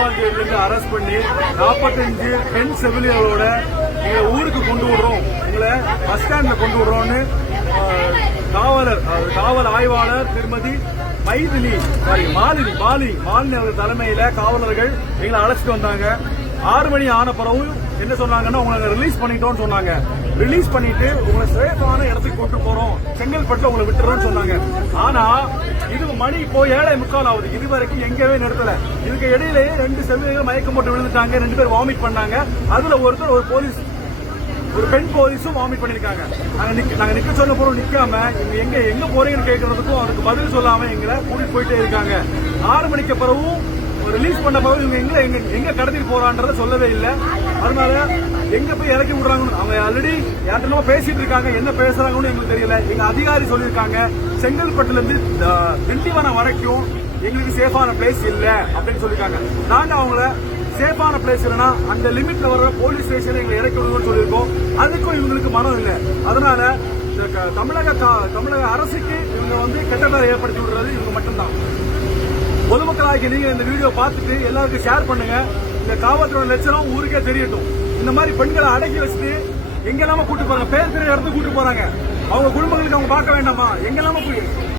மதுவால் ஜெயிலிருந்து arrest பண்ணி 45 பெண் செவிலியர்களோட எங்களை ஊருக்கு கொண்டு விடுறோம், எங்களை பஸ் ஸ்டாண்ட்ல கொண்டு விடுறோம்னு காவல் ஆய்வாளர் திருமதி மாலினி அவர்கள் தலைமையில காவலர்கள் எங்களை அழைச்சிட்டு வந்தாங்க. 6 மணி ஆன பிறகு என்ன சொன்னாங்கன்னா, உங்களை ரிலீஸ் பண்ணிட்டோம்னு சொன்னாங்க. ரிலீஸ் பண்ணிட்டு உங்களை சேஃபான இடத்துக்கு கொண்டு போறோம், செங்கல்பட்டுல உங்களை விட்டுறோம்னு சொன்னாங்க. ஆனா இது மணி இப்போ 7:45 ஆகுது. இது வரைக்கும் எங்கவே நிறுத்தல. இதுக்கு இடையிலேயே 2 செவிலியர்கள் மயக்கம் போட்டு விழுந்துட்டாங்க, 2 பேர் வாமிட் பண்ணாங்க. அதுல ஒருத்தர் ஒரு பெண் போலீஸும் வாமிட் பண்ணிருக்காங்க. நாங்க நிக்க சொன்ன பொருள் நிக்காம எங்க போறீங்கன்னு கேட்கறதுக்கும் அதுக்கு பதில் சொல்லாம எங்களை கூட்டிட்டு போயிட்டே இருக்காங்க. 6 மணிக்கு பிறகும் ரிலீஸ் பண்ண பிறகு இவங்க எங்க கடத்திட்டு போறான்றத சொல்லவே இல்லை. அதனால எங்க போய் இறக்கி விடுறாங்கன்னு அவங்க ஆல்ரெடி யார்கிட்ட பேசிட்டு இருக்காங்க. என்ன பேசுறாங்கன்னு எங்களுக்கு தெரியல. எங்க அதிகாரி சொல்லியிருக்காங்க, செங்கல்பட்டுல இருந்து திண்டிவனம் வரைக்கும் எங்களுக்கு சேஃபான பிளேஸ் இல்ல அப்படின்னு சொல்லிருக்காங்க. நாங்க அவங்கள சேஃபான பிளேஸ் இல்லைன்னா அந்த லிமிட்ல வர போலீஸ் ஸ்டேஷன் எங்களை இறக்கி விடுவோம்னு சொல்லியிருக்கோம். அதுக்கும் இவங்களுக்கு மனம் இல்லை. அதனால தமிழக அரசுக்கு இவங்க கெட்ட பேரை ஏற்படுத்தி விடுறது இவங்க மட்டும்தான். பொதுமக்களாகி நீங்க இந்த வீடியோ பார்த்துட்டு எல்லாருக்கும் ஷேர் பண்ணுங்க. இந்த காவல்துறை லட்சணம் ஊருக்கே தெரியட்டும். இந்த மாதிரி பெண்களை அடக்கி வச்சுட்டு எங்கெல்லாம கூட்டு போறாங்க, பேர் இடத்துக்கு கூட்டு போறாங்க. அவங்க குடும்பங்களுக்கு அவங்க பார்க்க வேண்டாமா? எங்கெல்லாம